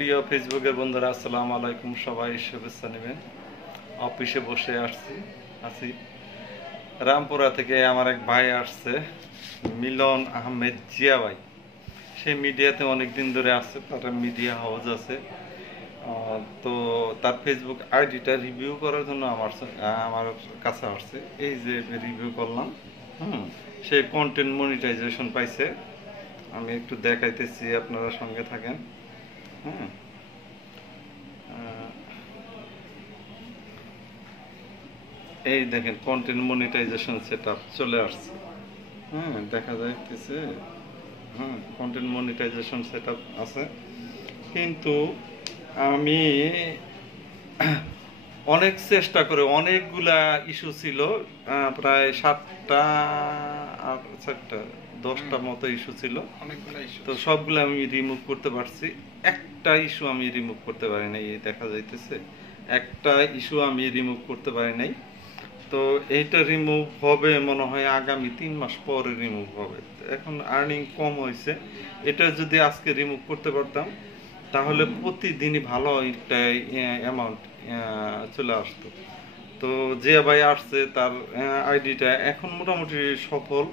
প্রিয় ফেসবুকের বন্ধুরা, আসসালামু আলাইকুম। সবাই শুভেচ্ছা নেবেন। অফিসে বসে আছি রামপুরা থেকে। আমার এক ভাই আসছে, মিলন আহমেদ জিয়া ভাই। সে মিডিয়াতে অনেক দিন ধরে আছে, তার মিডিয়া হাউস আছে। তো তার ফেসবুক আইডিটা রিভিউ করার জন্য আমার কাছে আসছে। এই যে রিভিউ করলাম। সে কন্টেন্ট মনিটাইজেশন পাইছে। আমি একটু দেখাইতেছি, আপনারা সঙ্গে থাকেন। হুম এই দেখেন, কন্টেন্ট মনিটাইজেশন সেটআপ চলে আসছে। দেখা যাইতেছে। কন্টেন্ট মনিটাইজেশন সেটআপ আছে, কিন্তু আমি অনেক চেষ্টা করে অনেকগুলা ইস্যু ছিল, প্রায় 7টা আর 4টা 10টা মতো ইস্যু ছিল। তো সবগুলো আমি রিমুভ করতে পারছি, একটা ইস্যু আমি রিমুভ করতে পারি নাই। দেখা যাইতেছে একটা ইস্যু আমি রিমুভ করতে পারি নাই। তো এইটা রিমুভ হবে মনে হয় আগামী 3 মাস পরে রিমুভ হবে। এখন আর্নিং কম হয়েছে, এটা যদি আজকে রিমুভ করতে পারতাম তাহলে প্রতিদিনই ভালো একটা অ্যামাউন্ট চলে আসতো। তো যে ভাই আসছে তার আইডিটা এখন মোটামুটি সফল।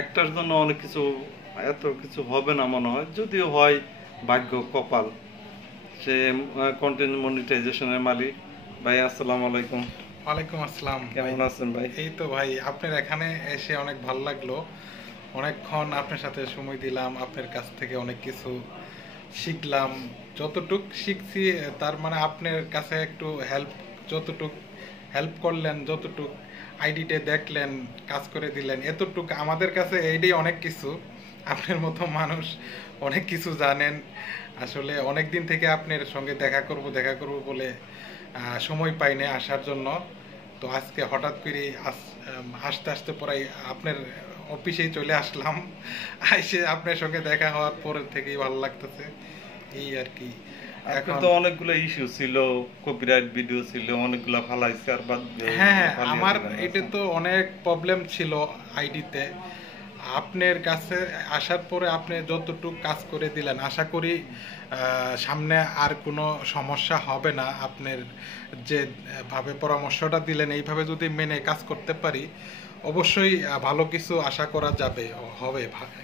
একটার জন্য অনেক কিছু, এত কিছু হবে না মনে হয়, যদিও হয় ভাগ্য কপাল। সে কন্টেন্ট মনিটাইজেশনের মালিক। ভাই আসসালামু আলাইকুম। ওয়ালাইকুম আসসালাম। কেমন আছেন ভাই? এই তো ভাই, আপনার এখানে এসে অনেক ভালো লাগলো। অনেকক্ষণ আপনার সাথে সময় দিলাম, আপনার কাছ থেকে অনেক কিছু শিখলাম। যতটুক শিখছি তার মানে আপনার কাছে একটু যতটুক হেল্প করলেন, যতটুক আইডিতে দেখলেন, কাজ করে দিলেন, এতটুক আমাদের কাছে এইটাই অনেক কিছু। আপনার মতো মানুষ অনেক কিছু জানেন। আসলে অনেক দিন থেকে আপনার সঙ্গে দেখা করব বলে সময় পাইনি আসার জন্য। তো আজকে হঠাৎ করে আসতে আসতে পরে আপনার অফিসেই চলে আসলাম। এসে আপনার সঙ্গে দেখা হওয়ার পর থেকেই ভালো লাগতেছে, এই আর কি। এখন তো অনেকগুলো ইস্যু ছিল, কপিরাইট ভিডিও ছিল, অনেকগুলো ফালাইছে আর বাদ হ্যাঁ, আমার এটা তো অনেক প্রবলেম ছিল আইডিতে। আপনার কাছে আসার পরে আপনি যতটুকু কাজ করে দিলেন, আশা করি সামনে আর কোনো সমস্যা হবে না। আপনার যে ভাবে পরামর্শটা দিলেন, এইভাবে যদি মেনে কাজ করতে পারি, অবশ্যই ভালো কিছু আশা করা যাবে, হবে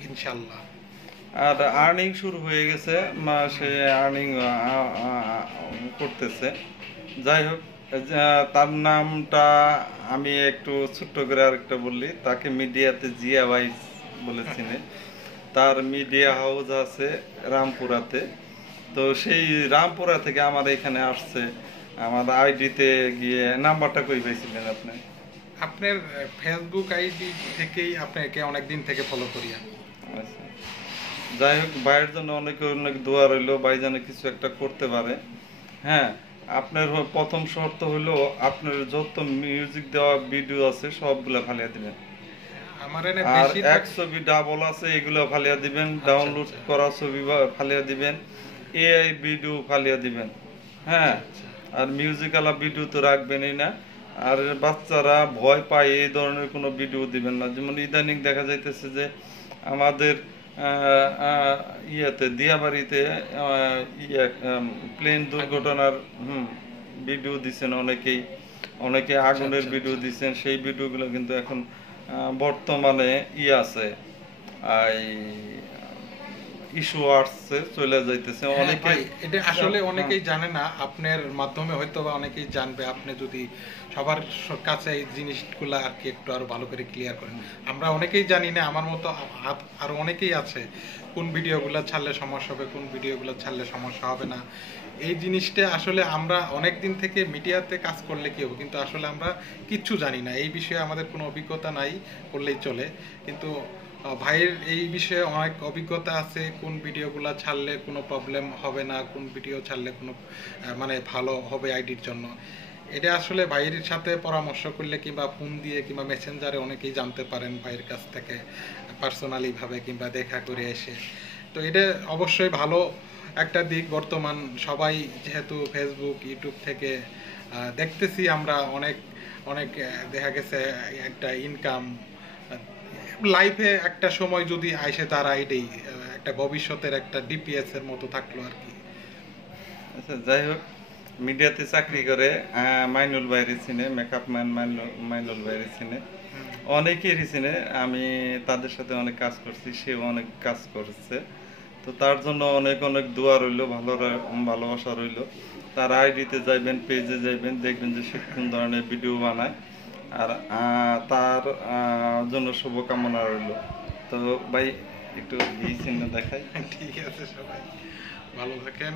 ইনশাল্লাহ। আর আর্নিং শুরু হয়ে গেছে, মাসে আর্নিং করতেছে। যাই হোক, তার নামটা আমি একটু ছোট্ট করে আরেকটা বললি। তাকে মিডিয়াতে জিয়া ভাই বলেছিনে। তার মিডিয়া হাউস আছে রামপুরাতে। তো সেই রামপুরা থেকে আমার এখানে আসছে। আমার আইডিতে গিয়ে নাম্বারটা কই পাইছিলেন আপনি? আপনার ফেসবুক আইডি থেকেই আপনাকে অনেকদিন থেকে ফলো করি আমি। আচ্ছা, যাই হোক, ভাইয়ের জন্য অনেক অনেক দোয়া রইলো, ভাই যেন কিছু একটা করতে পারে। হ্যাঁ, আপনার প্রথম শর্ত হলো আপনার যত মিউজিক দেওয়া ভিডিও আছে সবগুলা ফালিয়ে দিবেন। আমার আর এক ছবি ডাবল আছে, এগুলো ফালিয়া দিবেন। ডাউনলোড করা ছবি ফালিয়া দিবেন। এআই ভিডিও ফালিয়া দিবেন। হ্যাঁ, আর মিউজিকালা ভিডিও তো রাখবেনই না। আর বাচ্চারা ভয় পায় এই ধরনের কোনো ভিডিও দিবেন না। যেমন ইদানিং দেখা যাইতেছে যে আমাদের ইয়েতে দিয়াবাড়িতে প্লেন দুর্ঘটনার ভিডিও দিচ্ছেন অনেকে আগুনের ভিডিও দিচ্ছেন। সেই ভিডিওগুলো কিন্তু এখন বর্তমানে আছে, ইস্যু আসছে, চলে যাইতেছে অনেকে। এটা আসলে অনেকেই জানে না, আপনার মাধ্যমে হয়তো বা অনেকেই জানবে। আপনি যদি সবার কাছে এই জিনিসগুলো আর কি একটু আরো ভালো করে ক্লিয়ার করেন। আমরা অনেকেই জানি না, আমার মতো আরো অনেকেই আছে কোন ভিডিওগুলো ছাড়লে সমস্যা হবে, কোন ভিডিওগুলো ছাড়লে সমস্যা হবে না। এই জিনিসটা আসলে আমরা অনেক দিন থেকে মিডিয়াতে কাজ করলে কি হবে, কিন্তু আসলে আমরা কিচ্ছু জানি না। এই বিষয়ে আমাদের কোনো অভিজ্ঞতা নাই করলেই চলে, কিন্তু ভাইয়ের এই বিষয়ে অনেক অভিজ্ঞতা আছে। কোন ভিডিওগুলো ছাড়লে কোনো প্রবলেম হবে না, কোন ভিডিও ছাড়লে কোনো মানে ভালো হবে আইডির জন্য, এটা আসলে ভাইয়ের সাথে পরামর্শ করলে কিংবা ফোন দিয়ে কিংবা মেসেঞ্জারে অনেকেই জানতে পারেন ভাইয়ের কাছ থেকে পার্সোনালি ভাবে কিংবা দেখা করে এসে। তো এটা অবশ্যই ভালো একটা দিক। বর্তমান সবাই যেহেতু ফেসবুক ইউটিউব থেকে দেখতেছি আমরা অনেক অনেক দেখা গেছে একটা ইনকাম লাইফে একটা সময় যদি আইসে দাঁড়ায়, এটাই একটা ভবিষ্যতের একটা ডিপিএস এর মতো থাকলো আর কি। আচ্ছা, যাই হোক, মিডিয়াতে চাকরি করে মাইনুল বাইরে চিনে, মেকআপ ম্যান মাইনুল বাইরে চিনে, অনেকেরই চিনে। আমি তাদের সাথে অনেক কাজ করছি, সেও অনেক কাজ করছে। তো তার জন্য অনেক অনেক দোয়া রইল, ভালোবাসা রইল। তার আইডিতে যাইবেন, পেজে যাইবেন, দেখবেন যে সে কোন ধরনের ভিডিও বানায়। আর তার জন্য শুভকামনা রইল। তো ভাই একটু এই চিহ্ন দেখাই। ঠিক আছে, সবাই ভালো থাকেন।